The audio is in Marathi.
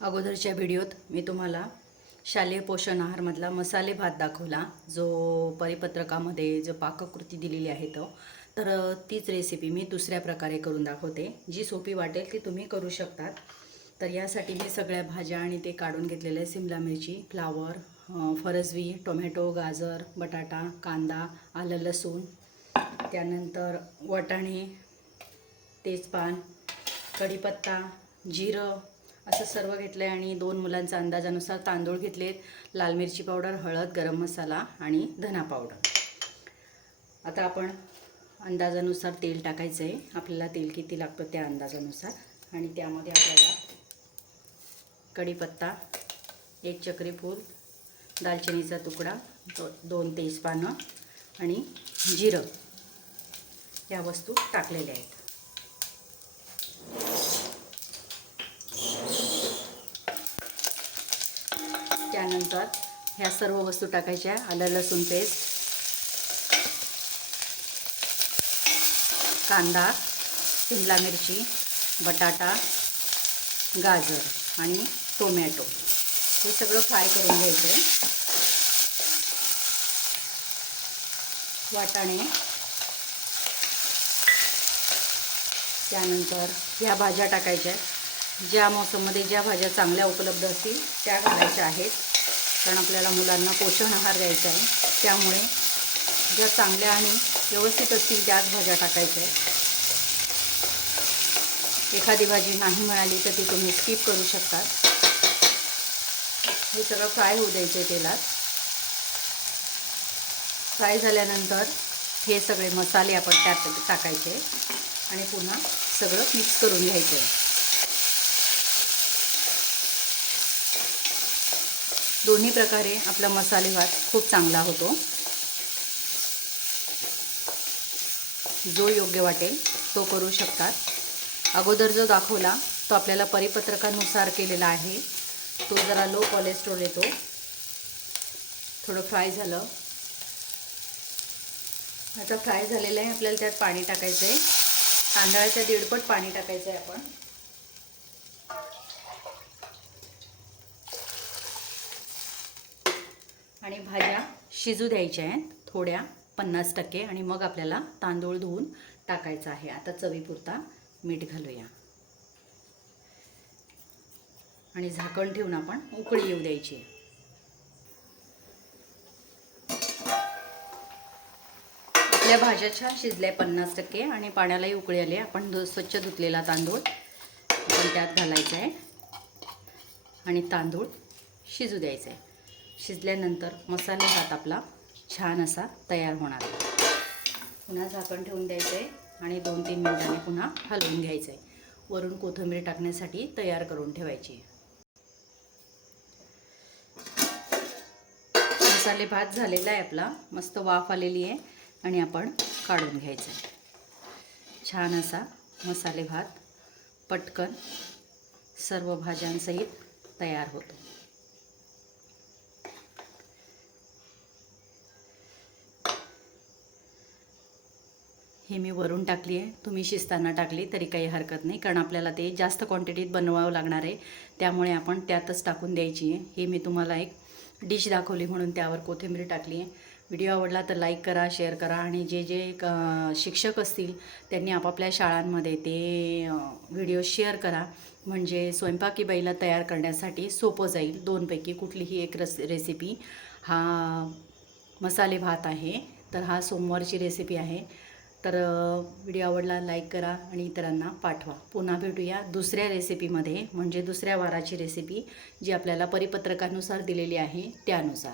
अगोदरच्या व्हिडिओत मी तुम्हाला शालेय पोषण आहारमधला मसाले भात दाखवला जो परिपत्रकामध्ये जो पाककृती दिलेली आहे तो. तर तीच रेसिपी मी दुसऱ्या प्रकारे करून दाखवते. जी सोपी वाटेल ती तुम्ही करू शकतात. तर यासाठी मी सगळ्या भाज्या आणि ते काढून घेतलेले सिमला मिरची फ्लावर फरसवी टोमॅटो गाजर बटाटा कांदा आलं लसूण. त्यानंतर वाटाणे तेजपान कढीपत्ता जिरं असं सर्व घेतलं आहे आणि दोन मुलांचा अंदाजानुसार तांदूळ घेतलेत. लाल मिरची पावडर हळद गरम मसाला आणि धना पावडर. आता आपण अंदाजानुसार तेल टाकायचं आहे आपल्याला तेल किती लागतं त्या अंदाजानुसार. आणि त्यामध्ये आपल्याला कढीपत्ता एक चक्रीफूल दालचिनीचा तुकडा दो दोन तेजपानं आणि जिरं या वस्तू टाकलेल्या आहेत. त्यानंतर ह्या सर्व वस्तू टाकायच्या आलं लसूण पेस्ट कांदा शिमला मिरची बटाटा गाजर आणि टोमॅटो. हे सगळं फ्राय करून घ्यायचं आहे वाटाणे. त्यानंतर ह्या भाज्या टाकायच्या. ज्या मोसममध्ये ज्या भाज्या चांगल्या उपलब्ध असतील त्या घालायच्या आहेत. कारण आपल्याला मुलांना पोषण आहार द्यायचा आहे. त्यामुळे ज्या चांगल्या आणि व्यवस्थित असतील त्याच भाज्या टाकायच्या आहेत. एखादी भाजी नाही मिळाली तर ती तुम्ही स्किप करू शकता. हे सगळं फ्राय होऊ द्यायचं आहे तेलात. फ्राय झाल्यानंतर हे सगळे मसाले आपण त्यात टाकायचे आणि पुन्हा सगळं मिक्स करून घ्यायचं. आहे दोन्ही प्रकारे आपला मसाले भात खूप चांगला होतो. जो योग्य वाटेल तो करू शकतात. अगोदर जो दाखवला तो आपल्याला परिपत्रकानुसार केलेला आहे. तो जरा लो कोलेस्ट्रॉल येतो. थोडं फ्राय झालं. आता फ्राय झालेलं आहे आपल्याला त्यात पाणी टाकायचं आहे तांदळाच्या दीडपट पाणी टाकायचं आहे आपण. आणि भाज्या शिजू द्यायच्या आहेत. थोड्या पन्नास टक्के आणि मग आपल्याला तांदूळ धुवून टाकायचा आहे. आता चवीपुरता मीठ घालूया. आणि झाकण ठेवून आपण उकळी येऊ द्यायची आहे. आपल्या भाज्या छान शिजल्या पन्नास टक्के आणि पाण्यालाही उकळी आली आपण धु स्वच्छ धुतलेला तांदूळ आपण त्यात घालायचा आहे. आणि तांदूळ शिजू द्यायचा आहे. शिजल्यानंतर मसाले भात आपला छान असा तयार होणार पुन्हा झाकण ठेवून द्यायचं आहे आणि दोन तीन मिनिटांनी पुन्हा हलवून घ्यायचं आहे वरून कोथिंबीर टाकण्यासाठी तयार करून ठेवायची. आहे मसाले भात झालेला आहे आपला. मस्त वाफ आलेली आहे आणि आपण काढून घ्यायचं आहे छान असा मसाले भात पटकन सर्व भाज्यांसहित तयार होतो. हे मी वरून टाकली आहे. तुम्ही शिजताना टाकली तरी काही हरकत नाही. कारण आपल्याला ते जास्त क्वांटिटीत बनवावं लागणार आहे. त्यामुळे आपण त्यातच टाकून द्यायची आहे. हे मी तुम्हाला एक डिश दाखवली म्हणून त्यावर कोथिंबीर टाकली आहे. व्हिडिओ आवडला तर लाईक करा शेअर करा आणि जे जे क- शिक्षक असतील त्यांनी आपापल्या शाळांमध्ये ते व्हिडिओ शेअर करा. म्हणजे स्वयंपाकी बाईला तयार करण्यासाठी सोपं जाईल. दोनपैकी कुठलीही एक रस रेसिपी हा मसाले भात आहे तर हा सोमवारची रेसिपी आहे. तर व्हिडिओ आवडला लाईक करा आणि इतरांना पाठवा. पुन्हा भेटूया दुसऱ्या रेसिपीमध्ये म्हणजे दुसऱ्या वाराची रेसिपी जी आपल्याला परिपत्रकानुसार दिलेली आहे त्यानुसार.